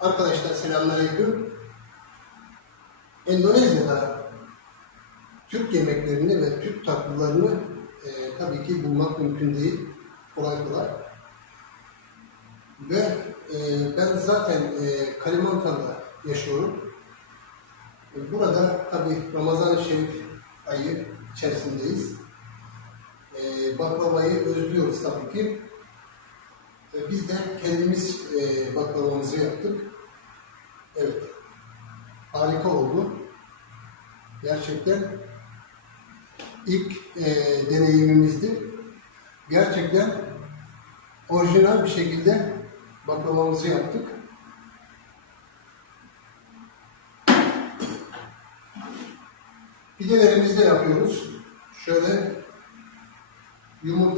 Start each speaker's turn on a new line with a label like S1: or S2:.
S1: Arkadaşlar selamünaleyküm. Endonezya'da Türk yemeklerini ve Türk tatlılarını e, tabii ki bulmak mümkün değil. Kolay kolay. Ve e, ben zaten e, Kalimantan'da yaşıyorum. E, Burada tabii Ramazan-ı Şerif ayı içerisindeyiz. Baklavayı özlüyoruz tabii ki. E, Biz de kendimiz e, baklavamızı yaptık. Evet. Harika oldu. Gerçekten ilk e, deneyimimizdi. Gerçekten orijinal bir şekilde baklavamızı yaptık. Pidelerimizi de yapıyoruz. Şöyle Йому